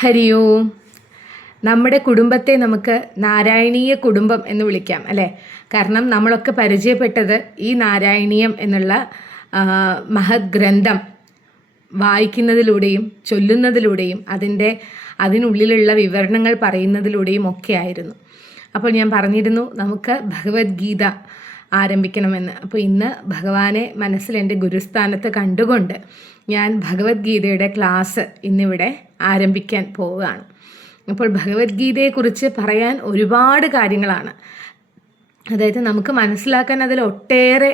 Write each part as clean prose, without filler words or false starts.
ഹരി ഓം. നമ്മുടെ കുടുംബത്തെ നമുക്ക് നാരായണീയ കുടുംബം എന്ന് വിളിക്കാം അല്ലേ? കാരണം നമ്മളൊക്കെ പരിചയപ്പെട്ടത് ഈ നാരായണീയം എന്നുള്ള മഹത് ഗ്രന്ഥം വായിക്കുന്നതിലൂടെയും ചൊല്ലുന്നതിലൂടെയും അതിനുള്ളിലുള്ള വിവരണങ്ങൾ പറയുന്നതിലൂടെയും ഒക്കെ ആയിരുന്നു. അപ്പോൾ ഞാൻ പറഞ്ഞിരുന്നു നമുക്ക് ഭഗവത്ഗീത ആരംഭിക്കണമെന്ന്. അപ്പോൾ ഇന്ന് ഭഗവാനെ മനസ്സിൽ എൻ്റെ ഗുരുസ്ഥാനത്ത് കണ്ടുകൊണ്ട് ഞാൻ ഭഗവത്ഗീതയുടെ ക്ലാസ് ഇന്നിവിടെ ആരംഭിക്കാൻ പോവുകയാണ്. അപ്പോൾ ഭഗവത്ഗീതയെക്കുറിച്ച് പറയാൻ ഒരുപാട് കാര്യങ്ങളാണ്. അതായത് നമുക്ക് മനസ്സിലാക്കാൻ അതിൽ ഒട്ടേറെ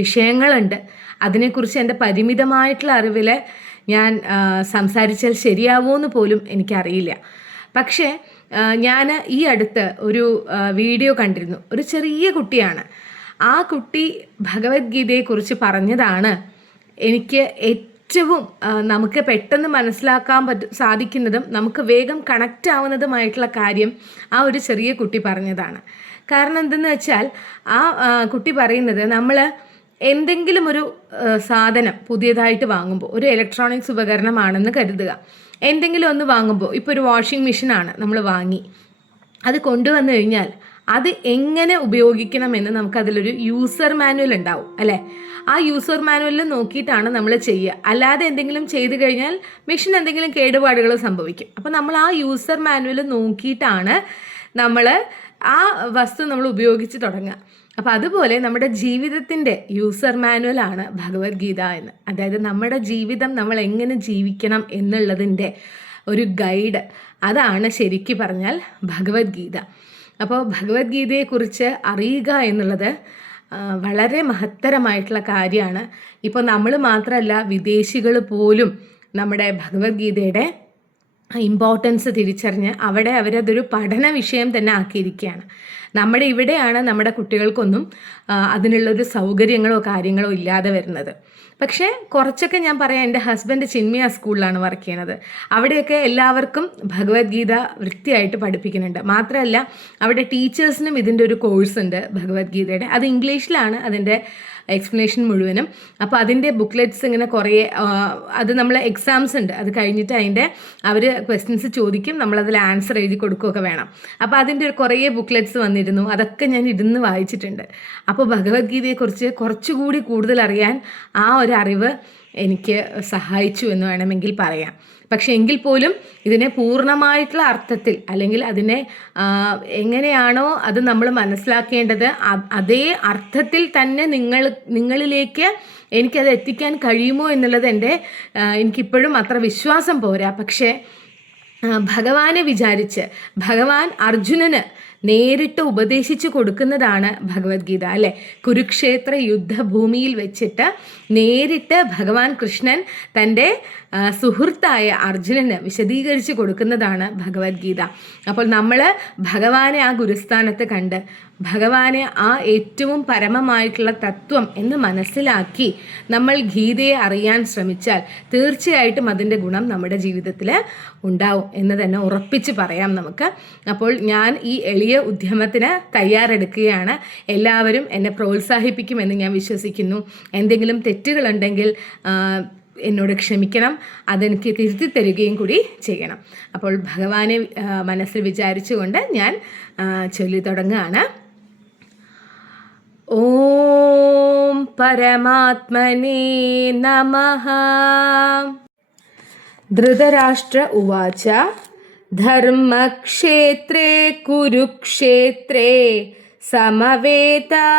വിഷയങ്ങളുണ്ട്. അതിനെക്കുറിച്ച് എൻ്റെ പരിമിതമായിട്ടുള്ള അറിവിൽ ഞാൻ സംസാരിച്ചാൽ ശരിയാവുമെന്ന് പോലും എനിക്കറിയില്ല. പക്ഷേ ഞാൻ ഈ അടുത്ത് ഒരു വീഡിയോ കണ്ടിരുന്നു. ഒരു ചെറിയ കുട്ടിയാണ്. ആ കുട്ടി ഭഗവത്ഗീതയെക്കുറിച്ച് പറഞ്ഞതാണ് എനിക്ക് ഏറ്റവും നമുക്ക് പെട്ടെന്ന് മനസ്സിലാക്കാൻ സാധിക്കുന്നതും നമുക്ക് വേഗം കണക്റ്റ് ആവുന്നതുമായിട്ടുള്ള കാര്യം ആ ഒരു ചെറിയ കുട്ടി പറഞ്ഞതാണ്. കാരണം എന്തെന്ന് വെച്ചാൽ ആ കുട്ടി പറയുന്നത് നമ്മൾ എന്തെങ്കിലും ഒരു സാധനം പുതിയതായിട്ട് വാങ്ങുമ്പോൾ, ഒരു ഇലക്ട്രോണിക്സ് ഉപകരണമാണെന്ന് കരുതുക. എന്തെങ്കിലും ഒന്ന് വാങ്ങുമ്പോൾ, ഇപ്പോൾ ഒരു വാഷിംഗ് മെഷീനാണ് നമ്മൾ വാങ്ങി, അത് കൊണ്ടുവന്നു കഴിഞ്ഞാൽ അത് എങ്ങനെ ഉപയോഗിക്കണമെന്ന് നമുക്കതിലൊരു യൂസർ മാനുവൽ ഉണ്ടാവും അല്ലേ? ആ യൂസർ മാനുവലിൽ നോക്കിയിട്ടാണ് നമ്മൾ ചെയ്യുക. അല്ലാതെ എന്തെങ്കിലും ചെയ്തു കഴിഞ്ഞാൽ മെഷീൻ എന്തെങ്കിലും കേടുപാടുകൾ സംഭവിക്കും. അപ്പോൾ നമ്മൾ ആ യൂസർ മാനുവൽ നോക്കിയിട്ടാണ് നമ്മൾ ആ വസ്തു നമ്മൾ ഉപയോഗിച്ച് തുടങ്ങുക. അപ്പോൾ അതുപോലെ നമ്മുടെ ജീവിതത്തിൻ്റെ യൂസർ മാനുവലാണ് ഭഗവത്ഗീത എന്ന്. അതായത് നമ്മുടെ ജീവിതം നമ്മൾ എങ്ങനെ ജീവിക്കണം എന്നുള്ളതിൻ്റെ ഒരു ഗൈഡ്, അതാണ് ശരിക്കും പറഞ്ഞാൽ ഭഗവത്ഗീത. അപ്പോൾ ഭഗവത്ഗീതയെക്കുറിച്ച് അറിയുക എന്നുള്ളത് വളരെ മഹത്തരമായിട്ടുള്ള കാര്യമാണ്. ഇപ്പോൾ നമ്മൾ മാത്രമല്ല, വിദേശികൾ പോലും നമ്മുടെ ഭഗവത്ഗീതയുടെ ഇമ്പോർട്ടൻസ് തിരിച്ചറിഞ്ഞ് അവരതൊരു പഠന വിഷയം തന്നെ ആക്കിയിരിക്കുകയാണ്. നമ്മുടെ ഇവിടെയാണ് നമ്മുടെ കുട്ടികൾക്കൊന്നും അതിനുള്ളൊരു സൗകര്യങ്ങളോ കാര്യങ്ങളോ ഇല്ലാതെ വരുന്നത്. പക്ഷേ കുറച്ചൊക്കെ ഞാൻ പറയാം, എൻ്റെ ഹസ്ബൻഡ് ചിന്മയ സ്കൂളിലാണ് വർക്ക് ചെയ്യണത്. അവിടെയൊക്കെ എല്ലാവർക്കും ഭഗവത്ഗീത വൃത്തിയായിട്ട് പഠിപ്പിക്കുന്നുണ്ട്. മാത്രമല്ല അവിടെ ടീച്ചേഴ്സിനും ഇതിൻ്റെ ഒരു കോഴ്സ് ഉണ്ട് ഭഗവത്ഗീതയുടെ. അത് ഇംഗ്ലീഷിലാണ് അതിൻ്റെ എക്സ്പ്ലനേഷൻ മുഴുവനും. അപ്പോൾ അതിൻ്റെ ബുക്ക്ലെറ്റ്സ് ഇങ്ങനെ കുറേ അത് നമ്മൾ എക്സാംസ് ഉണ്ട്, അത് കഴിഞ്ഞിട്ട് അവർ ക്വസ്റ്റ്യൻസ് ചോദിക്കും, നമ്മളതിൽ ആൻസർ എഴുതി കൊടുക്കുകയൊക്കെ വേണം. അപ്പോൾ അതിൻ്റെ കുറേ ബുക്ക്ലെറ്റ്സ് വന്നിരുന്നു, അതൊക്കെ ഞാൻ ഇരുന്ന് വായിച്ചിട്ടുണ്ട്. അപ്പോൾ ഭഗവത്ഗീതയെക്കുറിച്ച് കുറച്ചുകൂടി കൂടുതൽ അറിയാൻ ആ ഒരു അറിവ് എനിക്ക് സഹായിച്ചു എന്ന് വേണമെങ്കിൽ പറയാം. പക്ഷെ എങ്കിൽ പോലും ഇതിനെ പൂർണ്ണമായിട്ടുള്ള അർത്ഥത്തിൽ, അല്ലെങ്കിൽ അതിനെ എങ്ങനെയാണോ അത് നമ്മൾ മനസ്സിലാക്കേണ്ടത് അതേ അർത്ഥത്തിൽ തന്നെ നിങ്ങളിലേക്ക് എനിക്കത് എത്തിക്കാൻ കഴിയുമോ എന്നുള്ളത് എനിക്കിപ്പോഴും അത്ര വിശ്വാസം പോരാ. പക്ഷേ ഭഗവാനെ വിചാരിച്ച് ഭഗവാൻ അർജുനന് നേരിട്ട് ഉപദേശിച്ചു കൊടുക്കുന്നതാണ് ഭഗവത്ഗീത അല്ലേ? കുരുക്ഷേത്ര യുദ്ധഭൂമിയിൽ വെച്ചിട്ട് നേരിട്ട് ഭഗവാൻ കൃഷ്ണൻ തൻ്റെ സുഹൃത്തായ അർജുനന് വിശദീകരിച്ച് കൊടുക്കുന്നതാണ് ഭഗവത്ഗീത. അപ്പോൾ നമ്മൾ ഭഗവാനെ ആ ഗുരുസ്ഥാനത്ത് കണ്ട് ഭഗവാനെ ആ ഏറ്റവും പരമമായിട്ടുള്ള തത്വം എന്ന് മനസ്സിലാക്കി നമ്മൾ ഗീതയെ അറിയാൻ ശ്രമിച്ചാൽ തീർച്ചയായിട്ടും അതിൻ്റെ ഗുണം നമ്മുടെ ജീവിതത്തിൽ ഉണ്ടാവും എന്ന് തന്നെ ഉറപ്പിച്ച് പറയാം നമുക്ക്. അപ്പോൾ ഞാൻ ഈ എളിയ ഉദ്യമത്തിന് തയ്യാറെടുക്കുകയാണ്. എല്ലാവരും എന്നെ പ്രോത്സാഹിപ്പിക്കുമെന്ന് ഞാൻ വിശ്വസിക്കുന്നു. എന്തെങ്കിലും തെറ്റുകളുണ്ടെങ്കിൽ എന്നോട് ക്ഷമിക്കണം, അതെനിക്ക് തിരുത്തി തരികയും കൂടി ചെയ്യണം. അപ്പോൾ ഭഗവാനെ മനസ്സിൽ വിചാരിച്ചുകൊണ്ട് ഞാൻ ചൊല്ലി തുടങ്ങുകയാണ്. ഓം പരമാത്മനേ നമഃ. ധൃതരാഷ്ട്ര ഉവാച ധർമ്മക്ഷേത്രേ കുരുക്ഷേത്രേ സമവേതായുയുത്സവ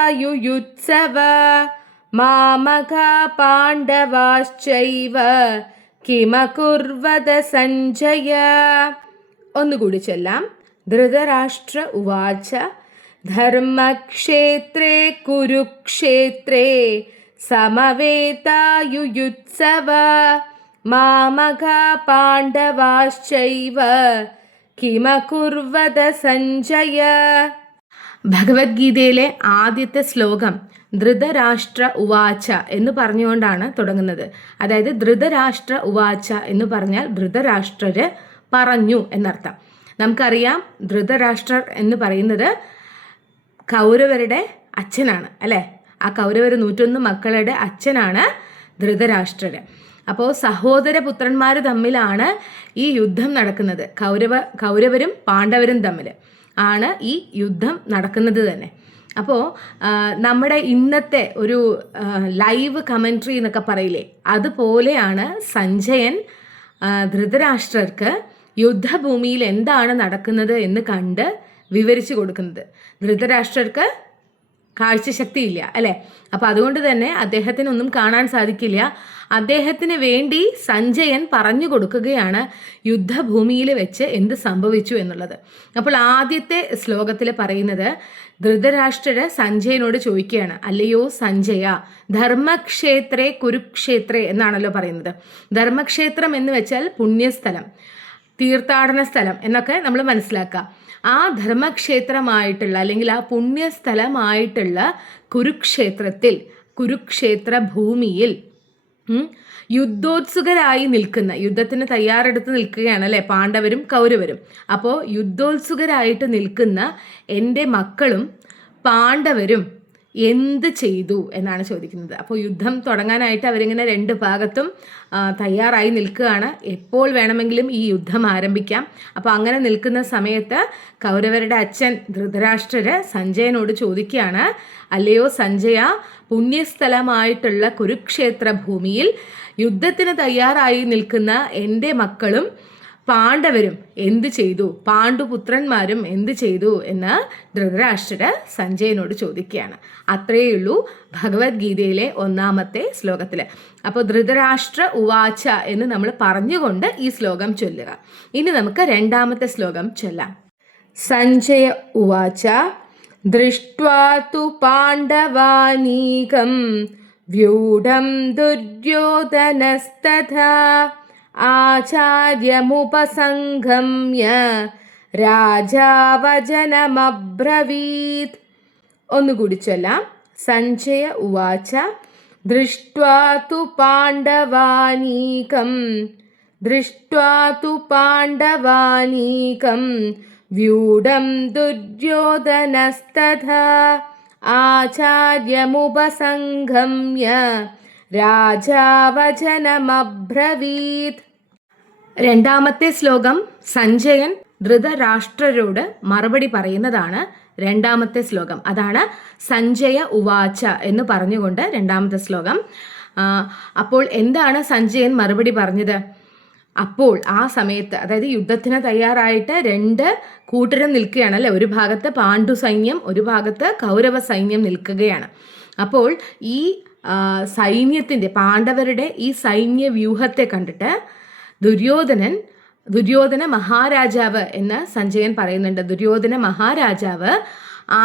മാമകാ പാണ്ഡവാശ്ചൈവ കിമകുർവത സഞ്ജയ. ഒന്നുകൂടി ചൊല്ലാം. ധൃതരാഷ്ട്ര ഉവാച ധർമ്മക്ഷേത്രേ കുരുക്ഷേത്രേ സമവേതായുയുത്സവ മാമകാ പാണ്ഡവാശ്ചൈവ കിമകുർവത സഞ്ജയ. ഭഗവത്ഗീതയിലെ ആദ്യത്തെ ശ്ലോകം ധൃതരാഷ്ട്ര ഉവാച എന്ന് പറഞ്ഞുകൊണ്ടാണ് തുടങ്ങുന്നത്. അതായത് ധൃതരാഷ്ട്ര ഉവാച എന്ന് പറഞ്ഞാൽ ധൃതരാഷ്ട്രര് പറഞ്ഞു എന്നർത്ഥം. നമുക്കറിയാം ധൃതരാഷ്ട്രർ എന്ന് പറയുന്നത് കൗരവരുടെ അച്ഛനാണ് അല്ലേ? ആ കൗരവർ 101 മക്കളുടെ അച്ഛനാണ് ധൃതരാഷ്ട്രര്. അപ്പോൾ സഹോദരപുത്രന്മാർ തമ്മിലാണ് ഈ യുദ്ധം നടക്കുന്നത്. കൗരവരും പാണ്ഡവരും തമ്മിൽ ആണ് ഈ യുദ്ധം നടക്കുന്നത് തന്നെ. അപ്പോൾ നമ്മുടെ ഇന്നത്തെ ഒരു ലൈവ് കമൻട്രി എന്നൊക്കെ പറയില്ലേ, അതുപോലെയാണ് സഞ്ജയൻ ധൃതരാഷ്ട്രർക്ക് യുദ്ധഭൂമിയിൽ എന്താണ് നടക്കുന്നത് എന്ന് കണ്ട് വിവരിച്ചു കൊടുക്കുന്നത്. ധൃതരാഷ്ട്രർക്ക് കാഴ്ചശക്തി ഇല്ല അല്ലേ, അപ്പം അതുകൊണ്ട് തന്നെ അദ്ദേഹത്തിനൊന്നും കാണാൻ സാധിക്കില്ല. അദ്ദേഹത്തിന് വേണ്ടി സഞ്ജയൻ പറഞ്ഞു കൊടുക്കുകയാണ് യുദ്ധഭൂമിയിൽ വെച്ച് എന്ത് സംഭവിച്ചു എന്നുള്ളത്. അപ്പോൾ ആദ്യത്തെ ശ്ലോകത്തിൽ പറയുന്നത്, ധൃതരാഷ്ട്രര് സഞ്ജയനോട് ചോദിക്കുകയാണ്, അല്ലയോ സഞ്ജയ, ധർമ്മക്ഷേത്രേ കുരുക്ഷേത്രേ എന്നാണല്ലോ പറയുന്നത്. ധർമ്മക്ഷേത്രം എന്ന് വെച്ചാൽ പുണ്യസ്ഥലം, തീർത്ഥാടന സ്ഥലം എന്നൊക്കെ നമ്മൾ മനസ്സിലാക്കുക. ആ ധർമ്മക്ഷേത്രമായിട്ടുള്ള അല്ലെങ്കിൽ ആ പുണ്യസ്ഥലമായിട്ടുള്ള കുരുക്ഷേത്രത്തിൽ, കുരുക്ഷേത്ര ഭൂമിയിൽ യുദ്ധോത്സുകരായി നിൽക്കുന്ന, യുദ്ധത്തിന് തയ്യാറെടുത്ത് നിൽക്കുകയാണ് അല്ലേ പാണ്ഡവരും കൗരവരും. അപ്പോൾ യുദ്ധോത്സുകരായിട്ട് നിൽക്കുന്ന എൻ്റെ മക്കളും പാണ്ഡവരും എന്ത് ചെയ്തു എന്നാണ് ചോദിക്കുന്നത്. അപ്പോൾ യുദ്ധം തുടങ്ങാനായിട്ട് അവരിങ്ങനെ രണ്ട് ഭാഗത്തും തയ്യാറായി നിൽക്കുകയാണ്. എപ്പോൾ വേണമെങ്കിലും ഈ യുദ്ധം ആരംഭിക്കാം. അപ്പോൾ അങ്ങനെ നിൽക്കുന്ന സമയത്ത് കൗരവരുടെ അച്ഛൻ ധൃതരാഷ്ട്രര് സഞ്ജയനോട് ചോദിക്കുകയാണ്, അല്ലയോ സഞ്ജയ, പുണ്യസ്ഥലമായിട്ടുള്ള കുരുക്ഷേത്ര ഭൂമിയിൽ യുദ്ധത്തിന് തയ്യാറായി നിൽക്കുന്ന എൻ്റെ മക്കളും പാണ്ഡവരും എന്ത് ചെയ്തു, പാണ്ഡുപുത്രന്മാരും എന്ത് ചെയ്തു എന്ന് ധൃതരാഷ്ട്രര് സഞ്ജയനോട് ചോദിക്കുകയാണ്. അത്രയേ ഉള്ളൂ ഭഗവത്ഗീതയിലെ 1-ാമത്തെ ശ്ലോകത്തിൽ. അപ്പോൾ ധൃതരാഷ്ട്ര ഉവാച എന്ന് നമ്മൾ പറഞ്ഞുകൊണ്ട് ഈ ശ്ലോകം ചൊല്ലുക. ഇനി നമുക്ക് 2-ാമത്തെ ശ്ലോകം ചൊല്ലാം. സഞ്ജയ ഉവാച ദൃഷ്ട്വാ തു പാണ്ഡവാനീകം വ്യൂഢം ദുര്യോധനസ്തഥാ ആചാര്യമുപസംഗമ്യ രാജാവചനമബ്രവീത്. ഒന്നുകൂടി ചൊല്ലാം. സഞ്ജയ ഉവാച ദൃഷ്ട്വാ തു പാണ്ഡവാനീകം, ദൃഷ്ട്വാ തു പാണ്ഡവാനീകം വ്യൂഢം ദുര്യോധനസ്തഥാ ആചാര്യമുപസംഗമ്യ രാജാവചനമബ്രവീത്. 2-ാമത്തെ ശ്ലോകം സഞ്ജയൻ ധൃതരാഷ്ട്രരോട് മറുപടി പറയുന്നതാണ് 2-ാമത്തെ ശ്ലോകം. അതാണ് സഞ്ജയ ഉവാച എന്ന് പറഞ്ഞുകൊണ്ട് 2-ാമത്തെ ശ്ലോകം. അപ്പോൾ എന്താണ് സഞ്ജയൻ മറുപടി പറഞ്ഞത്? അപ്പോൾ ആ സമയത്ത്, അതായത് യുദ്ധത്തിന് തയ്യാറായിട്ട് 2 കൂട്ടരും നിൽക്കുകയാണ് അല്ലേ. ഒരു ഭാഗത്ത് പാണ്ഡു സൈന്യം, ഒരു ഭാഗത്ത് കൗരവ സൈന്യം നിൽക്കുകയാണ്. അപ്പോൾ ഈ സൈന്യത്തിൻ്റെ, പാണ്ഡവരുടെ ഈ സൈന്യ വ്യൂഹത്തെ കണ്ടിട്ട് ദുര്യോധന മഹാരാജാവ് എന്ന് സഞ്ജയൻ പറയുന്നുണ്ട്. ദുര്യോധന മഹാരാജാവ്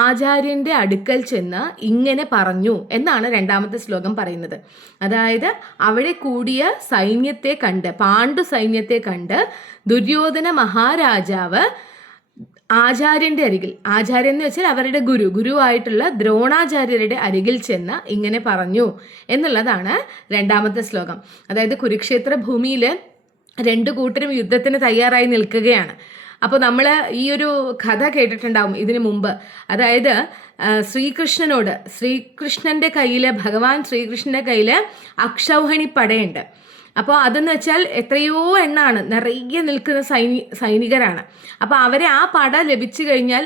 ആചാര്യൻ്റെ അടുക്കൽ ചെന്ന് ഇങ്ങനെ പറഞ്ഞു എന്നാണ് 2-ാമത്തെ ശ്ലോകം പറയുന്നത്. അതായത് അവിടെ കൂടിയ സൈന്യത്തെ കണ്ട്, പാണ്ഡു സൈന്യത്തെ കണ്ട് ദുര്യോധന മഹാരാജാവ് ആചാര്യൻ്റെ അരികിൽ, ആചാര്യൻ എന്ന് വെച്ചാൽ അവരുടെ ഗുരുവായിട്ടുള്ള ദ്രോണാചാര്യരുടെ അരികിൽ ചെന്ന് ഇങ്ങനെ പറഞ്ഞു എന്നുള്ളതാണ് 2-ാമത്തെ ശ്ലോകം. അതായത് കുരുക്ഷേത്ര ഭൂമിയിൽ 2 കൂട്ടരും യുദ്ധത്തിന് തയ്യാറായി നിൽക്കുകയാണ്. അപ്പോൾ നമ്മൾ ഈ ഒരു കഥ കേട്ടിട്ടുണ്ടാവും ഇതിനു മുമ്പ്. അതായത് ശ്രീകൃഷ്ണൻ്റെ കയ്യിൽ, ഭഗവാൻ ശ്രീകൃഷ്ണൻ്റെ കയ്യിൽ അക്ഷൗഹിണി പടയുണ്ട്. അപ്പോൾ അതെന്ന് വെച്ചാൽ എത്രയോ എണ്ണാണ്, നിറയെ നിൽക്കുന്ന സൈനികരാണ്. അപ്പോൾ അവരെ ആ പട ലഭിച്ചു കഴിഞ്ഞാൽ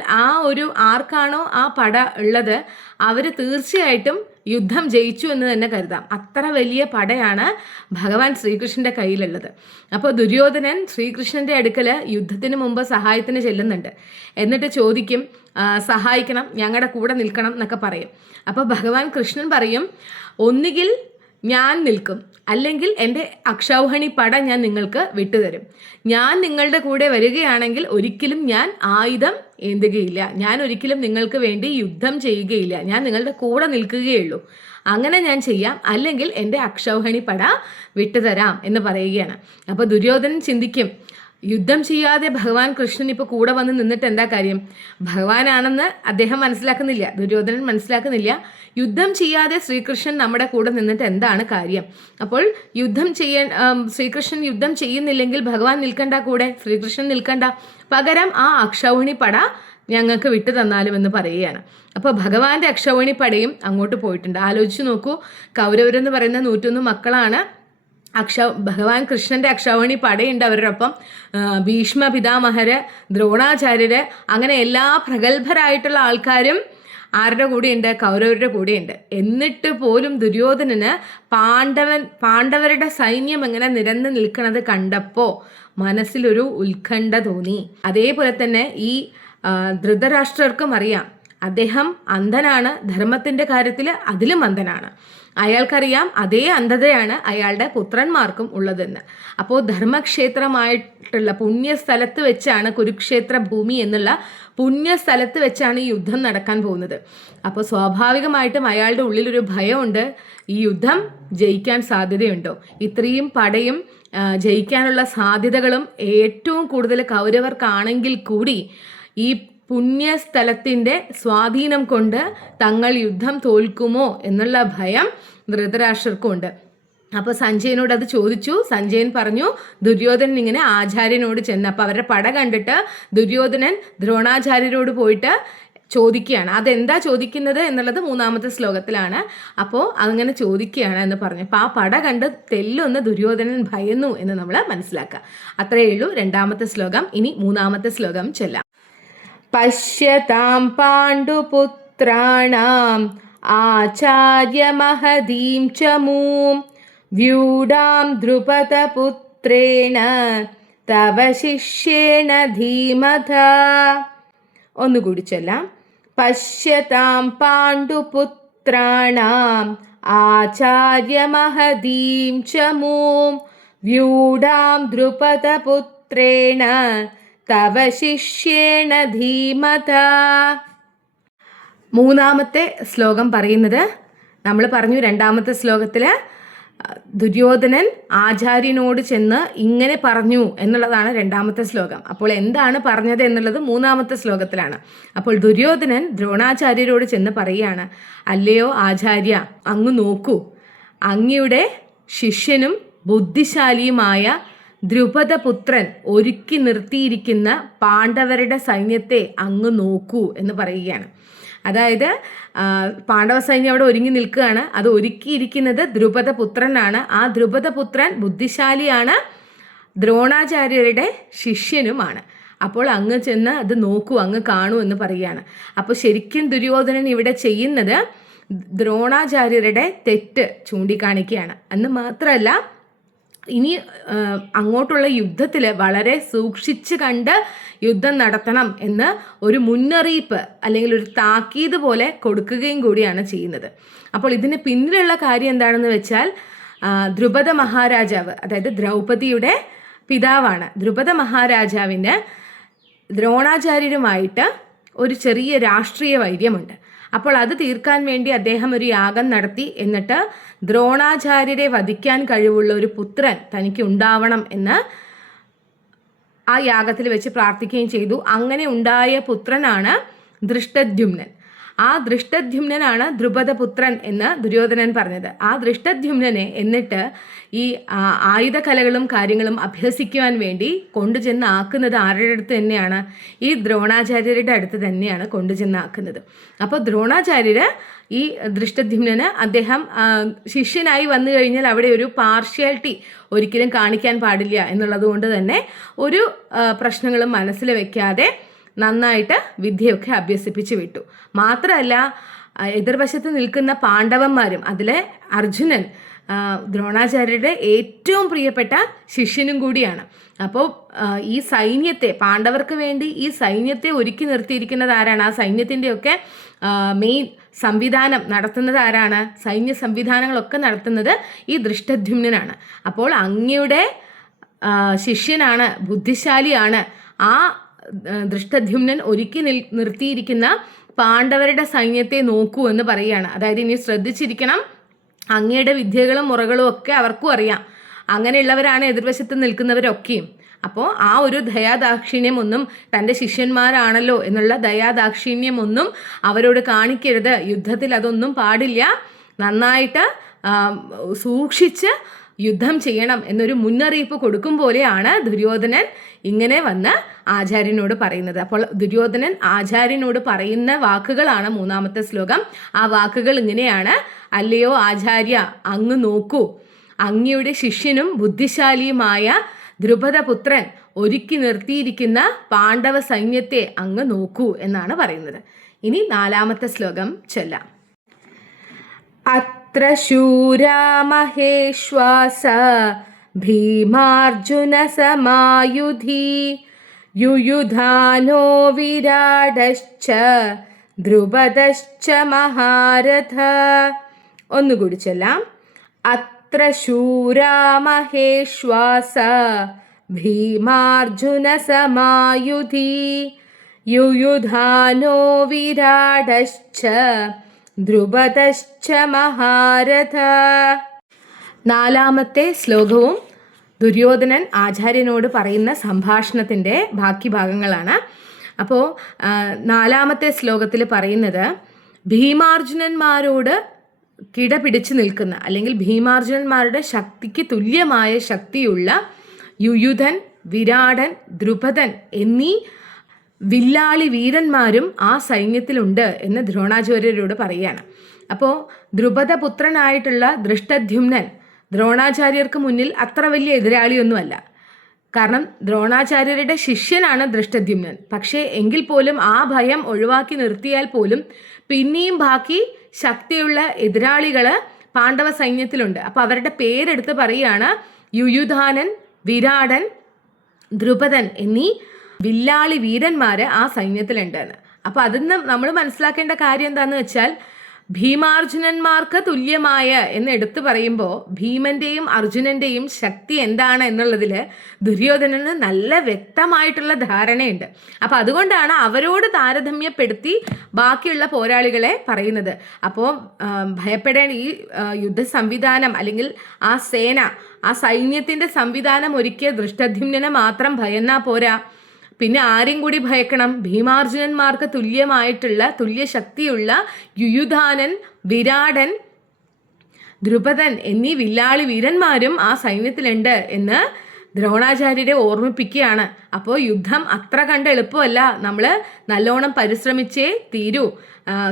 ആർക്കാണോ ആ പട ഉള്ളത് അവർ തീർച്ചയായിട്ടും യുദ്ധം ജയിച്ചു എന്ന് തന്നെ കരുതാം. അത്ര വലിയ പടയാണ് ഭഗവാൻ ശ്രീകൃഷ്ണൻ്റെ കയ്യിലുള്ളത്. അപ്പോൾ ദുര്യോധനൻ ശ്രീകൃഷ്ണൻ്റെ അടുക്കൽ യുദ്ധത്തിന് മുമ്പ് സഹായത്തിന് ചെല്ലുന്നുണ്ട്. എന്നിട്ട് ചോദിക്കും, സഹായിക്കണം, ഞങ്ങളുടെ കൂടെ നിൽക്കണം എന്നൊക്കെ പറയും. അപ്പോൾ ഭഗവാൻ കൃഷ്ണൻ പറയും, ഒന്നുകിൽ ഞാൻ നിൽക്കും, അല്ലെങ്കിൽ എൻ്റെ അക്ഷൗഹിണി പട ഞാൻ നിങ്ങൾക്ക് വിട്ടുതരും. ഞാൻ നിങ്ങളുടെ കൂടെ വരികയാണെങ്കിൽ ഒരിക്കലും ഞാൻ ആയുധം ഏന്തുകയില്ല, ഞാൻ ഒരിക്കലും നിങ്ങൾക്ക് വേണ്ടി യുദ്ധം ചെയ്യുകയില്ല, ഞാൻ നിങ്ങളുടെ കൂടെ നിൽക്കുകയുള്ളൂ. അങ്ങനെ ഞാൻ ചെയ്യാം, അല്ലെങ്കിൽ എൻ്റെ അക്ഷൗഹിണി പട വിട്ടുതരാം എന്ന് പറയുകയാണ്. അപ്പോൾ ദുര്യോധനൻ ചിന്തിക്കും, യുദ്ധം ചെയ്യാതെ ഭഗവാൻ കൃഷ്ണൻ ഇപ്പോൾ കൂടെ വന്ന് നിന്നിട്ട് എന്താ കാര്യം? ഭഗവാനാണെന്ന് അദ്ദേഹം മനസ്സിലാക്കുന്നില്ല, ദുര്യോധനൻ മനസ്സിലാക്കുന്നില്ല. യുദ്ധം ചെയ്യാതെ ശ്രീകൃഷ്ണൻ നമ്മുടെ കൂടെ നിന്നിട്ട് എന്താണ് കാര്യം? അപ്പോൾ ശ്രീകൃഷ്ണൻ യുദ്ധം ചെയ്യുന്നില്ലെങ്കിൽ ഭഗവാൻ നിൽക്കണ്ട കൂടെ, ശ്രീകൃഷ്ണൻ നിൽക്കണ്ട, പകരം ആ അക്ഷൗഹിണി പട ഞങ്ങൾക്ക് വിട്ടു തന്നാലും എന്ന് പറയുകയാണ്. അപ്പോൾ ഭഗവാന്റെ അക്ഷൗഹിണി പടയും അങ്ങോട്ട് പോയിട്ടുണ്ട്. ആലോചിച്ച് നോക്കൂ, കൗരവരെന്ന് പറയുന്ന 101 മക്കളാണ് ഭഗവാൻ കൃഷ്ണന്റെ അക്ഷൗഹിണി പടയുണ്ട് അവരുടെ ഒപ്പം. ഭീഷ്മ പിതാമഹര്, ദ്രോണാചാര്യര്, അങ്ങനെ എല്ലാ പ്രഗത്ഭരായിട്ടുള്ള ആൾക്കാരും ആരുടെ കൂടെയുണ്ട്? കൗരവരുടെ കൂടെയുണ്ട്. എന്നിട്ട് പോലും ദുര്യോധനന് പാണ്ഡവരുടെ സൈന്യം എങ്ങനെ നിരന്ന് നിൽക്കുന്നത് കണ്ടപ്പോൾ മനസ്സിലൊരു ഉത്കണ്ഠ തോന്നി. അതേപോലെ തന്നെ ഈ ധൃതരാഷ്ട്രർക്കും അറിയാം അദ്ദേഹം അന്ധനാണ്, ധർമ്മത്തിന്റെ കാര്യത്തിൽ അതിലും അന്ധനാണ്. അയാൾക്കറിയാം അതേ അന്ധതയാണ് അയാളുടെ പുത്രന്മാർക്കും ഉള്ളതെന്ന്. അപ്പോൾ ധർമ്മക്ഷേത്രമായിട്ടുള്ള പുണ്യസ്ഥലത്ത് വെച്ചാണ്, കുരുക്ഷേത്ര ഭൂമി എന്നുള്ള പുണ്യസ്ഥലത്ത് വെച്ചാണ് ഈ യുദ്ധം നടക്കാൻ പോകുന്നത്. അപ്പോൾ സ്വാഭാവികമായിട്ടും അയാളുടെ ഉള്ളിലൊരു ഭയമുണ്ട്, ഈ യുദ്ധം ജയിക്കാൻ സാധ്യതയുണ്ടോ? ഇത്രയും പടയും ജയിക്കാനുള്ള സാധ്യതകളും ഏറ്റവും കൂടുതൽ കൗരവർക്കാണെങ്കിൽ കൂടി ഈ പുണ്യസ്ഥലത്തിൻ്റെ സ്വാധീനം കൊണ്ട് തങ്ങൾ യുദ്ധം തോൽക്കുമോ എന്നുള്ള ഭയം ധൃതരാഷ്ട്രർക്കും ഉണ്ട്. അപ്പോൾ സഞ്ജയനോട് അത് ചോദിച്ചു. സഞ്ജയൻ പറഞ്ഞു ദുര്യോധനൻ ഇങ്ങനെ ആചാര്യനോട് ചെന്ന്. അപ്പോൾ അവരുടെ പട കണ്ടിട്ട് ദുര്യോധനൻ ദ്രോണാചാര്യരോട് പോയിട്ട് ചോദിക്കുകയാണ്. അതെന്താ ചോദിക്കുന്നത് എന്നുള്ളത് 3-ാമത്തെ ശ്ലോകത്തിലാണ്. അപ്പോൾ അങ്ങനെ ചോദിക്കുകയാണ് എന്ന് പറഞ്ഞു. അപ്പോൾ ആ പട കണ്ട് തെല്ലൊന്ന് ദുര്യോധനൻ ഭയന്നു എന്ന് നമ്മൾ മനസ്സിലാക്കുക. അത്രയേ ഉള്ളൂ 2-ാമത്തെ ശ്ലോകം. ഇനി 3-ാമത്തെ ശ്ലോകം ചൊല്ലാം. പശ്യതാം പാണ്ഡുപുത്രാണാം ആചാര്യമഹദീം ചമൂം വ്യൂഢാം ദ്രുപദപുത്രേണ തവ ശിഷ്യേണ ധീമത. ഒന്നുകൂടി ചൊല്ലാം. പശ്യതാം പാണ്ഡുപുത്രാണാം ആചാര്യമഹദീം ചമൂം വ്യൂഢാം ദ്രുപദപുത്രേണ തവ ശിഷ്യേണ ധീമത. 3-ാമത്തെ ശ്ലോകം പറയുന്നത് നമ്മൾ പറഞ്ഞു 2-ാമത്തെ ശ്ലോകത്തിൽ ദുര്യോധനൻ ആചാര്യനോട് ചെന്ന് ഇങ്ങനെ പറഞ്ഞു എന്നുള്ളതാണ് 2-ാമത്തെ ശ്ലോകം. അപ്പോൾ എന്താണ് പറഞ്ഞത് എന്നുള്ളത് 3-ാമത്തെ ശ്ലോകത്തിലാണ്. അപ്പോൾ ദുര്യോധനൻ ദ്രോണാചാര്യരോട് ചെന്ന് പറയുകയാണ്, അല്ലയോ ആചാര്യ, അങ്ങ് നോക്കൂ, അങ്ങയുടെ ശിഷ്യനും ബുദ്ധിശാലിയുമായ ദ്രുപദപുത്രൻ ഒരുക്കി നിർത്തിയിരിക്കുന്ന പാണ്ഡവരുടെ സൈന്യത്തെ അങ്ങ് നോക്കൂ എന്ന് പറയുകയാണ്. അതായത് പാണ്ഡവ സൈന്യം അവിടെ ഒരുങ്ങി നിൽക്കുകയാണ്. അത് ഒരുക്കിയിരിക്കുന്നത് ദ്രുപദപുത്രനാണ്. ആ ദ്രുപദപുത്രൻ ബുദ്ധിശാലിയാണ്, ദ്രോണാചാര്യരുടെ ശിഷ്യനുമാണ്. അപ്പോൾ അങ്ങ് ചെന്ന് അത് നോക്കൂ, അങ്ങ് കാണൂ എന്ന് പറയുകയാണ്. അപ്പോൾ ശരിക്കും ദുര്യോധനൻ ഇവിടെ ചെയ്യുന്നത് ദ്രോണാചാര്യരുടെ തെറ്റ് ചൂണ്ടിക്കാണിക്കുകയാണ്. എന്ന് മാത്രമല്ല, ഇനി അങ്ങോട്ടുള്ള യുദ്ധത്തിൽ വളരെ സൂക്ഷിച്ച് കണ്ട് യുദ്ധം നടത്തണം എന്ന് ഒരു മുന്നറിയിപ്പ് അല്ലെങ്കിൽ ഒരു താക്കീത് പോലെ കൊടുക്കുകയും കൂടിയാണ് ചെയ്യുന്നത്. അപ്പോൾ ഇതിന് പിന്നിലുള്ള കാര്യം എന്താണെന്ന് വെച്ചാൽ ദ്രുപദ മഹാരാജാവ്, അതായത് ദ്രൗപദിയുടെ പിതാവാണ്, ദ്രുപദ മഹാരാജാവിന് ദ്രോണാചാര്യരുമായിട്ട് ഒരു ചെറിയ രാഷ്ട്രീയ വൈര്യമുണ്ട്. അപ്പോൾ അത് തീർക്കാൻ വേണ്ടി അദ്ദേഹം ഒരു യാഗം നടത്തി. എന്നിട്ട് ദ്രോണാചാര്യരെ വധിക്കാൻ കഴിവുള്ള ഒരു പുത്രൻ തനിക്ക് ഉണ്ടാവണം എന്ന് ആ യാഗത്തിൽ വെച്ച് പ്രാർത്ഥിക്കുകയും ചെയ്തു. അങ്ങനെ ഉണ്ടായ പുത്രനാണ് ദൃഷ്ടദ്യുമ്നൻ. ആ ദൃഷ്ടദ്യുമ്നനാണ് ദ്രുപദപുത്രൻ എന്ന് ദുര്യോധനൻ പറഞ്ഞത്. ആ ദൃഷ്ടദ്യുമ്നനെ എന്നിട്ട് ഈ ആയുധകലകളും കാര്യങ്ങളും അഭ്യസിക്കുവാൻ വേണ്ടി കൊണ്ടുചെന്ന് ആക്കുന്നത് ആരുടെ അടുത്ത് തന്നെയാണ്? ഈ ദ്രോണാചാര്യരുടെ അടുത്ത് തന്നെയാണ് കൊണ്ടുചെന്ന് ആക്കുന്നത്. അപ്പോൾ ദ്രോണാചാര്യർ ഈ ദൃഷ്ടദ്യുമ്നന് അദ്ദേഹം ശിഷ്യനായി വന്നു കഴിഞ്ഞാൽ അവിടെ ഒരു പാർഷ്യാലിറ്റി ഒരിക്കലും കാണിക്കാൻ പാടില്ല എന്നുള്ളത് കൊണ്ട് തന്നെ ഒരു പ്രശ്നങ്ങളും മനസ്സിൽ വെക്കാതെ നന്നായിട്ട് വിദ്യയൊക്കെ അഭ്യസിപ്പിച്ച് വിട്ടു. മാത്രമല്ല, എതിർവശത്ത് നിൽക്കുന്ന പാണ്ഡവന്മാരും അതിലെ അർജുനൻ ദ്രോണാചാര്യരുടെ ഏറ്റവും പ്രിയപ്പെട്ട ശിഷ്യനും കൂടിയാണ്. അപ്പോൾ ഈ സൈന്യത്തെ, പാണ്ഡവർക്ക് വേണ്ടി ഈ സൈന്യത്തെ ഒരുക്കി നിർത്തിയിരിക്കുന്നത് ആരാണ്? ആ സൈന്യത്തിൻ്റെയൊക്കെ മെയിൻ സംവിധാനം നടത്തുന്നത് ആരാണ്? സൈന്യ സംവിധാനങ്ങളൊക്കെ നടത്തുന്നത് ഈ ദൃഷ്ടദ്യുമ്നനാണ്. അപ്പോൾ അങ്ങയുടെ ശിഷ്യനാണ്, ബുദ്ധിശാലിയാണ്. ആ ദൃഷ്ടദ്യുമ്നൻ ഒരുക്കി നിർത്തിയിരിക്കുന്ന പാണ്ഡവരുടെ സൈന്യത്തെ നോക്കൂ എന്ന് പറയുകയാണ്. അതായത് ഇനി ശ്രദ്ധിച്ചിരിക്കണം, അങ്ങയുടെ വിദ്യകളും മുറകളും ഒക്കെ അവർക്കും അറിയാം. അങ്ങനെയുള്ളവരാണ് എതിർവശത്ത് നിൽക്കുന്നവരൊക്കെയും. അപ്പോൾ ആ ഒരു ദയാദാക്ഷിണ്യമൊന്നും, തൻ്റെ ശിഷ്യന്മാരാണല്ലോ എന്നുള്ള ദയാദാക്ഷിണ്യമൊന്നും അവരോട് കാണിക്കരുത്. യുദ്ധത്തിൽ അതൊന്നും പാടില്ല. നന്നായിട്ട് സൂക്ഷിച്ച് യുദ്ധം ചെയ്യണം എന്നൊരു മുന്നറിയിപ്പ് കൊടുക്കും പോലെയാണ് ദുര്യോധനൻ ഇങ്ങനെ വന്ന് ആചാര്യനോട് പറയുന്നത്. അപ്പോൾ ദുര്യോധനൻ ആചാര്യനോട് പറയുന്ന വാക്കുകളാണ് 3-ാമത്തെ ശ്ലോകം. ആ വാക്കുകൾ ഇങ്ങനെയാണ്: അല്ലയോ ആചാര്യ, അങ്ങ് നോക്കൂ, അങ്ങയുടെ ശിഷ്യനും ബുദ്ധിശാലിയുമായ ദ്രുപദപുത്രൻ ഒരുക്കി നിർത്തിയിരിക്കുന്ന പാണ്ഡവ സൈന്യത്തെ അങ്ങ് നോക്കൂ എന്നാണ് പറയുന്നത്. ഇനി 4ാമത്തെ ശ്ലോകം ചൊല്ലാം. അത്ര ശൂരാ മഹേശ്വാസ ഭീമാർജുന സമായുധി യുയുധാനോ വിരാടശ്ച ദ്രുപദശ്ച മഹാരഥ. ഒന്നുകൂടി ചൊല്ലാം. അത്ര ശൂരാ മഹേശ്വാസ ഭീമാർജുന സമായുധി യുയുധാനോ വിരാടശ്ച ദ്രുപദശ്ച മഹാരഥ. 4ാമത്തെ ശ്ലോകവും ദുര്യോധനൻ ആചാര്യനോട് പറയുന്ന സംഭാഷണത്തിൻ്റെ ബാക്കി ഭാഗങ്ങളാണ്. അപ്പോൾ 4ാമത്തെ ശ്ലോകത്തിൽ പറയുന്നത് ഭീമാർജുനന്മാരോട് കിടപിടിച്ച് നിൽക്കുന്ന അല്ലെങ്കിൽ ഭീമാർജുനന്മാരുടെ ശക്തിക്ക് തുല്യമായ ശക്തിയുള്ള യുയുധൻ, വിരാടൻ, ദ്രുപദൻ എന്നീ വില്ലാളി വീരന്മാരും ആ സൈന്യത്തിലുണ്ട് എന്ന് ദ്രോണാചാര്യരോട് പറയുകയാണ്. അപ്പോൾ ദ്രുപദപുത്രനായിട്ടുള്ള ദൃഷ്ടദ്യുമ്നൻ ദ്രോണാചാര്യർക്ക് മുന്നിൽ അത്ര വലിയ എതിരാളിയൊന്നുമല്ല. കാരണം ദ്രോണാചാര്യരുടെ ശിഷ്യനാണ് ദൃഷ്ടദ്യുമ്നൻ. പക്ഷേ എങ്കിൽ പോലും ആ ഭയം ഒഴിവാക്കി നിർത്തിയാൽ പോലും പിന്നെയും ബാക്കി ശക്തിയുള്ള എതിരാളികൾ പാണ്ഡവ സൈന്യത്തിലുണ്ട്. അപ്പോൾ അവരുടെ പേരെടുത്ത് പറയുകയാണ് യുയുധാനൻ, വിരാടൻ, ദ്രുപദൻ എന്നീ വില്ലാളി വീരന്മാർ ആ സൈന്യത്തിലുണ്ടെന്ന്. അപ്പോൾ അതിന്ന് നമ്മൾ മനസ്സിലാക്കേണ്ട കാര്യം എന്താണെന്ന് വെച്ചാൽ ഭീമാർജുനന്മാർക്ക് തുല്യമായ എന്ന് എടുത്തു പറയുമ്പോൾ ഭീമൻ്റെയും അർജുനൻ്റെയും ശക്തി എന്താണ് എന്നുള്ളതിൽ ദുര്യോധനന് നല്ല വ്യക്തമായിട്ടുള്ള ധാരണയുണ്ട്. അപ്പോൾ അതുകൊണ്ടാണ് അവരോട് താരതമ്യപ്പെടുത്തി ബാക്കിയുള്ള പോരാളികളെ പറയുന്നത്. അപ്പോൾ ഭയപ്പെടേണ്ട ഈ യുദ്ധ സംവിധാനം അല്ലെങ്കിൽ ആ സേന, ആ സൈന്യത്തിൻ്റെ സംവിധാനം ഒരുക്കിയ ദൃഷ്ടദ്യുമ്നനെ മാത്രം ഭയന്നാ പോരാ, പിന്നെ ആരെയും കൂടി ഭയക്കണം. ഭീമാർജുനന്മാർക്ക് തുല്യമായിട്ടുള്ള തുല്യശക്തിയുള്ള യുയുധാനൻ, വിരാടൻ, ദ്രുപദൻ എന്നീ വില്ലാളി വീരന്മാരും ആ സൈന്യത്തിലുണ്ട് എന്ന് ദ്രോണാചാര്യരെ ഓർമ്മിപ്പിക്കുകയാണ്. അപ്പോൾ യുദ്ധം അത്ര കണ്ട് എളുപ്പമല്ല, നമ്മൾ നല്ലോണം പരിശ്രമിച്ചേ തീരൂ,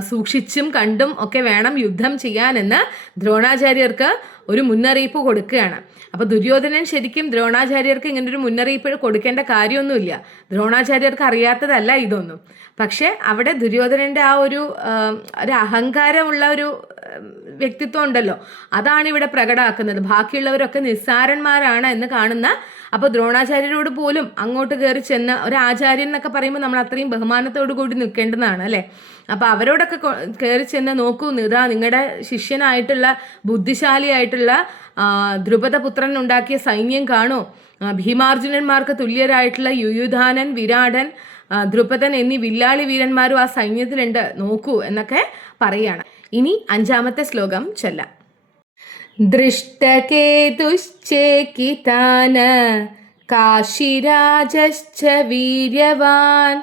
സൂക്ഷിച്ചും കണ്ടും ഒക്കെ വേണം യുദ്ധം ചെയ്യാനെന്ന് ദ്രോണാചാര്യർക്ക് ഒരു മുന്നറിയിപ്പ് കൊടുക്കുകയാണ്. അപ്പോൾ ദുര്യോധനൻ ശരിക്കും ദ്രോണാചാര്യർക്ക് ഇങ്ങനൊരു മുന്നറിയിപ്പ് കൊടുക്കേണ്ട കാര്യമൊന്നുമില്ല. ദ്രോണാചാര്യർക്ക് അറിയാത്തതല്ല ഇതൊന്നും. പക്ഷേ അവിടെ ദുര്യോധനൻ്റെ ആ ഒരു അഹങ്കാരമുള്ള ഒരു വ്യക്തിത്വം ഉണ്ടല്ലോ, അതാണ് ഇവിടെ പ്രകടമാക്കുന്നത്. ബാക്കിയുള്ളവരൊക്കെ നിസ്സാരന്മാരാണ് എന്ന് കാണുന്ന. അപ്പോൾ ദ്രോണാചാര്യരോട് പോലും അങ്ങോട്ട് കയറി ചെന്ന്, ഒരു ആചാര്യൻ എന്നൊക്കെ പറയുമ്പോൾ നമ്മൾ അത്രയും ബഹുമാനത്തോടു കൂടി നിൽക്കേണ്ടതാണ് അല്ലേ. അപ്പോൾ അവരോടൊക്കെ കയറി ചെന്ന് നോക്കൂ, ഇതാ നിങ്ങളുടെ ശിഷ്യനായിട്ടുള്ള ബുദ്ധിശാലിയായിട്ടുള്ള ദ്രുപദപുത്രൻ ഉണ്ടാക്കിയ സൈന്യം കാണൂ, ഭീമാർജുനന്മാർക്ക് തുല്യരായിട്ടുള്ള യുയുധാനൻ, വിരാടൻ, ദ്രുപദൻ എന്നീ വില്ലാളി വീരന്മാരും ആ സൈന്യത്തിലുണ്ട്, നോക്കൂ എന്നൊക്കെ പറയാണ്. ഇനി 5ാമത്തെ ശ്ലോകം ചൊല്ലാം. ദൃഷ്ടകേതുശ്ചേകിതാന കാശിരാജശ്ച വീര്യവാൻ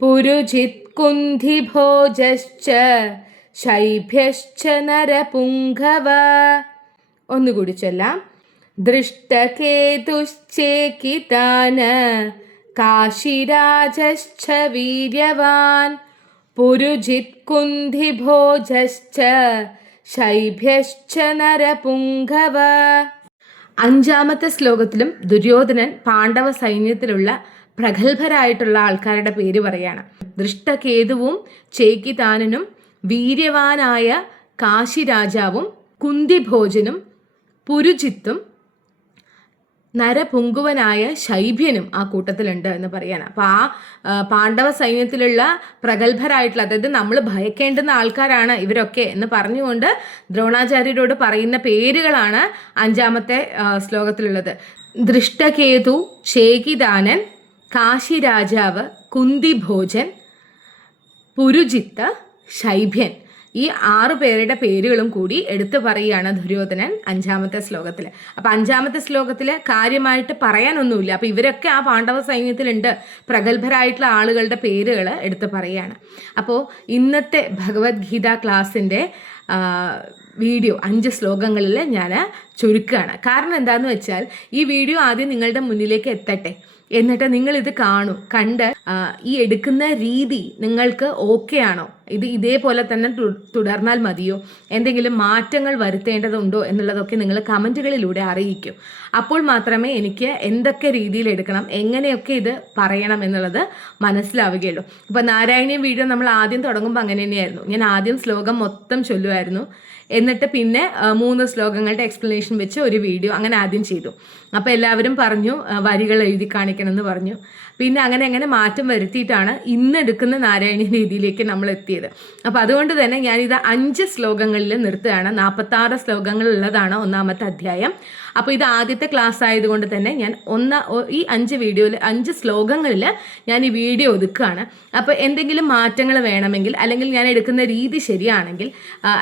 പുരുജിത് കുന്ധിഭോജശ്ച ശൈഭ്യശ്ച നരപുംഗവ. ഒന്നുകൂടി ചൊല്ലാം. ദൃഷ്ടകേതുശ്ചേകിതാന കാശിരാജശ്ച വീര്യവാൻ പുരുജിത് കുന്ധിഭോജശ്ച ശൈഭ്യശ്ച നരപുംഗവ. 5ാമത്തെ ശ്ലോകത്തിലും ദുര്യോധനൻ പാണ്ഡവ സൈന്യത്തിലുള്ള പ്രഗത്ഭരായിട്ടുള്ള ആൾക്കാരുടെ പേര് പറയാണ്. ദൃഷ്ടകേതുവും ചേകിതാനനും വീര്യവാനായ കാശിരാജാവും കുന്തിഭോജനും പുരുജിത്തും നരപുങ്കുവനായ ശൈഭ്യനും ആ കൂട്ടത്തിലുണ്ട് എന്ന് പറയാണ്. അപ്പോൾ ആ പാണ്ഡവ സൈന്യത്തിലുള്ള പ്രഗത്ഭരായിട്ടുള്ള, അതായത് നമ്മൾ ഭയക്കേണ്ടുന്ന ആൾക്കാരാണ് ഇവരൊക്കെ എന്ന് പറഞ്ഞുകൊണ്ട് ദ്രോണാചാര്യരോട് പറയുന്ന പേരുകളാണ് 5ാമത്തെ ശ്ലോകത്തിലുള്ളത്. ദൃഷ്ടകേതു, ചേകിതാനൻ, കാശിരാജാവ്, കുന്തിഭോജൻ, പുരുജിത്ത്, ശൈഭ്യൻ. ഈ 6 പേരുടെ പേരുകളും കൂടി എടുത്തു പറയുകയാണ് ദുര്യോധനൻ 5ാമത്തെ ശ്ലോകത്തിൽ. അപ്പം 5ാമത്തെ ശ്ലോകത്തിൽ കാര്യമായിട്ട് പറയാനൊന്നുമില്ല. അപ്പോൾ ഇവരൊക്കെ ആ പാണ്ഡവ സൈന്യത്തിലുണ്ട്, പ്രഗത്ഭരായിട്ടുള്ള ആളുകളുടെ പേരുകൾ എടുത്ത് പറയുകയാണ്. അപ്പോൾ ഇന്നത്തെ ഭഗവത്ഗീത ക്ലാസ്സിൻ്റെ വീഡിയോ 5 ശ്ലോകങ്ങളിൽ ഞാൻ ചുരുക്കുകയാണ്. കാരണം എന്താണെന്ന് വെച്ചാൽ ഈ വീഡിയോ ആദ്യം നിങ്ങളുടെ മുന്നിലേക്ക് എത്തട്ടെ, എന്നിട്ട് നിങ്ങളിത് കണ്ട് ഈ എടുക്കുന്ന രീതി നിങ്ങൾക്ക് ഓക്കെ ആണോ, ഇതേപോലെ തന്നെ തുടർന്നാൽ മതിയോ, എന്തെങ്കിലും മാറ്റങ്ങൾ വരുത്തേണ്ടതുണ്ടോ എന്നുള്ളതൊക്കെ നിങ്ങൾ കമൻറ്റുകളിലൂടെ അറിയിക്കും. അപ്പോൾ മാത്രമേ എനിക്ക് എന്തൊക്കെ രീതിയിൽ എടുക്കണം, എങ്ങനെയൊക്കെ ഇത് പറയണം എന്നുള്ളത് മനസ്സിലാവുകയുള്ളൂ. ഇപ്പോൾ നാരായണീയം വീഡിയോ നമ്മൾ ആദ്യം തുടങ്ങുമ്പോൾ അങ്ങനെ തന്നെയായിരുന്നു. ഞാൻ ആദ്യം ശ്ലോകം മൊത്തം ചൊല്ലുമായിരുന്നു, എന്നിട്ട് പിന്നെ 3 ശ്ലോകങ്ങളുടെ എക്സ്പ്ലനേഷൻ വെച്ച് ഒരു വീഡിയോ അങ്ങനെ ആദ്യം ചെയ്തു. അപ്പോൾ എല്ലാവരും പറഞ്ഞു വരികൾ എഴുതി കാണിക്കണം എന്ന് പറഞ്ഞു. പിന്നെ അങ്ങനെ മാറ്റം വരുത്തിയിട്ടാണ് ഇന്നെടുക്കുന്ന നാരായണീയ രീതിയിലേക്ക് നമ്മൾ എത്തിയത്. അപ്പോൾ അതുകൊണ്ട് തന്നെ ഞാനിത് 5 ശ്ലോകങ്ങളിൽ നിർത്തുകയാണ്. 46 ശ്ലോകങ്ങളുള്ളതാണ് 1-ാമത്തെ അധ്യായം. അപ്പോൾ ഇത് ആദ്യത്തെ ക്ലാസ് ആയതുകൊണ്ട് തന്നെ ഞാൻ ഈ 5 ശ്ലോകങ്ങളിൽ ഞാൻ ഈ വീഡിയോ ഒതുക്കുകയാണ്. അപ്പോൾ എന്തെങ്കിലും മാറ്റങ്ങൾ വേണമെങ്കിൽ, അല്ലെങ്കിൽ ഞാൻ എടുക്കുന്ന രീതി ശരിയാണെങ്കിൽ,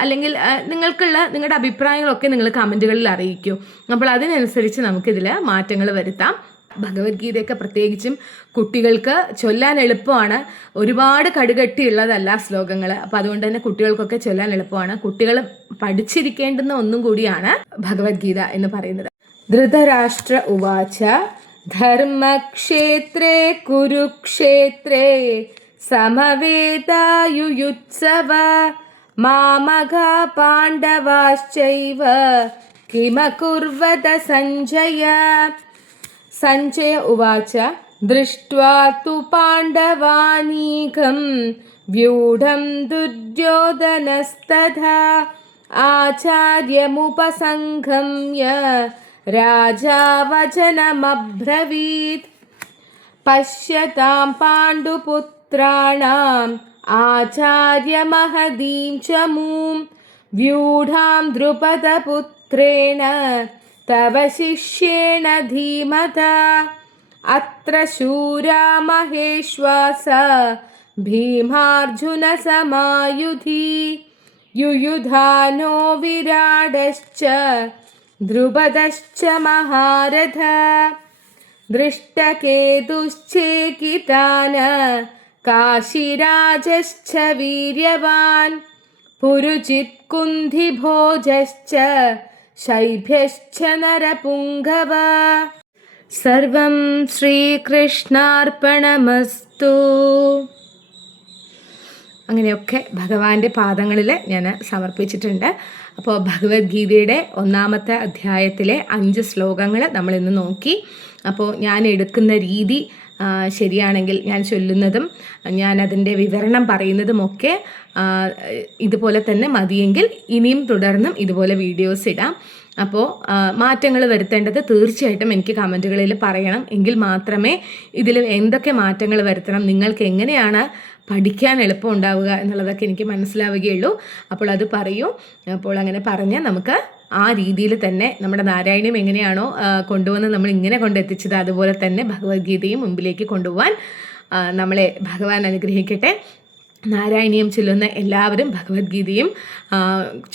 അല്ലെങ്കിൽ നിങ്ങളുടെ അഭിപ്രായങ്ങളൊക്കെ നിങ്ങൾ കമൻറ്റുകളിൽ അറിയിക്കൂ. അപ്പോൾ അതിനനുസരിച്ച് നമുക്കിതിൽ മാറ്റങ്ങൾ വരുത്താം. ഭഗവത്ഗീതയൊക്കെ പ്രത്യേകിച്ചും കുട്ടികൾക്ക് ചൊല്ലാൻ എളുപ്പമാണ്, ഒരുപാട് കടുകട്ടിയുള്ളതല്ല ശ്ലോകങ്ങൾ. അപ്പം അതുകൊണ്ട് തന്നെ കുട്ടികൾക്കൊക്കെ ചൊല്ലാൻ എളുപ്പമാണ്. കുട്ടികൾ പഠിച്ചിരിക്കേണ്ടുന്ന ഒന്നും കൂടിയാണ് ഭഗവത്ഗീത എന്ന് പറയുന്നത്. ധൃതരാഷ്ട്ര ഉവാച ധർമ്മക്ഷേത്രേ കുരുക്ഷേത്രേ സമവേതായുയുത്സവ മാമഘ പാണ്ഡവാശ്ചൈവ കിമകുർവത സഞ്ജയ. സഞ്ജയ ഉവാച ദൃഷ്ട്വാ തു പാണ്ഡവാനീകം വ്യൂഢം ദുര്യോധനസ്തഥാ ആചാര്യമുപസംഗമ്യ രാജാ വചനമബ്രവീത്. പശ്യതാം പാണ്ഡുപുത്രാണാം ആചാര്യമഹദീം ച മൂം വ്യൂഢാം ദ്രുപദപുത്രേണ തവ ശിഷ്യേണ ധീമതാ. അത്ര ശൂരാ മഹേശ്വാസ ഭീമാർജുന സമായുധി യുയുധാനോ വിരാടശ്ച ദ്രുപദശ്ച മഹാരഥ. ദൃഷ്ടകേതുശ്ചേകിതാന കാശിരാജശ്ച വീര്യവാൻ പുരുജിത് കുന്ധിഭോജശ്ച ശൈഭ്യശ്ച നരപുംഗവ. സർവം ശ്രീകൃഷ്ണാർപ്പണമസ്തു. അങ്ങനെയൊക്കെ ഭഗവാന്റെ പാദങ്ങളിൽ ഞാൻ സമർപ്പിച്ചിട്ടുണ്ട്. അപ്പോൾ ഭഗവത്ഗീതയുടെ 1-ാമത്തെ അധ്യായത്തിലെ 5 ശ്ലോകങ്ങൾ നമ്മളിന്ന് നോക്കി. അപ്പോൾ ഞാൻ എടുക്കുന്ന രീതി ശരിയാണെങ്കിൽ, ഞാൻ ചൊല്ലുന്നതും ഞാൻ അതിൻ്റെ വിവരണം പറയുന്നതുമൊക്കെ ഇതുപോലെ തന്നെ മതിയെങ്കിൽ ഇനിയും തുടർന്നും ഇതുപോലെ വീഡിയോസ് ഇടാം. അപ്പോൾ മാറ്റങ്ങൾ വരുത്തേണ്ടത് തീർച്ചയായിട്ടും എനിക്ക് കമൻറ്റുകളിൽ പറയണം. എങ്കിൽ മാത്രമേ ഇതിൽ എന്തൊക്കെ മാറ്റങ്ങൾ വരുത്തണം, നിങ്ങൾക്ക് എങ്ങനെയാണ് പഠിക്കാൻ എളുപ്പം ഉണ്ടാവുക എന്നുള്ളതൊക്കെ എനിക്ക് മനസ്സിലാവുകയുള്ളൂ. അപ്പോൾ അത് പറയൂ. അപ്പോൾ അങ്ങനെ പറഞ്ഞ് നമുക്ക് ആ രീതിയിൽ തന്നെ നമ്മുടെ നാരായണീയം എങ്ങനെയാണോ കൊണ്ടുവന്ന് നമ്മൾ ഇങ്ങനെ കൊണ്ടെത്തിച്ചത്, അതുപോലെ തന്നെ ഭഗവത്ഗീതയും മുമ്പിലേക്ക് കൊണ്ടുപോകാൻ നമ്മളെ ഭഗവാൻ അനുഗ്രഹിക്കട്ടെ. നാരായണീയം ചൊല്ലുന്ന എല്ലാവരും ഭഗവത്ഗീതയും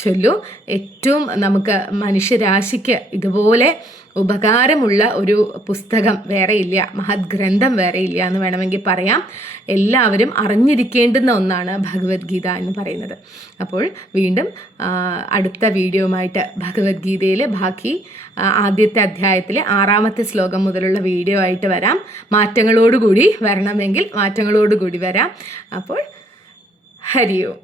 ചൊല്ലൂ. ഏറ്റവും നമുക്ക് മനുഷ്യരാശിക്ക് ഇതുപോലെ ഉപകാരമുള്ള ഒരു പുസ്തകം വേറെയില്ല, മഹത് ഗ്രന്ഥം വേറെയില്ല എന്ന് വേണമെങ്കിൽ പറയാം. എല്ലാവരും അറിഞ്ഞിരിക്കേണ്ടുന്ന ഒന്നാണ് ഭഗവത്ഗീത എന്ന് പറയുന്നത്. അപ്പോൾ വീണ്ടും അടുത്ത വീഡിയോയുമായിട്ട് ഭഗവത്ഗീതയിൽ ബാക്കി ആദ്യത്തെ അധ്യായത്തിലെ 6-ാമത്തെ ശ്ലോകം മുതലുള്ള വീഡിയോ ആയിട്ട് വരാം. മാറ്റങ്ങളോടുകൂടി വരണമെങ്കിൽ മാറ്റങ്ങളോടുകൂടി വരാം. അപ്പോൾ ഹരി ഓം.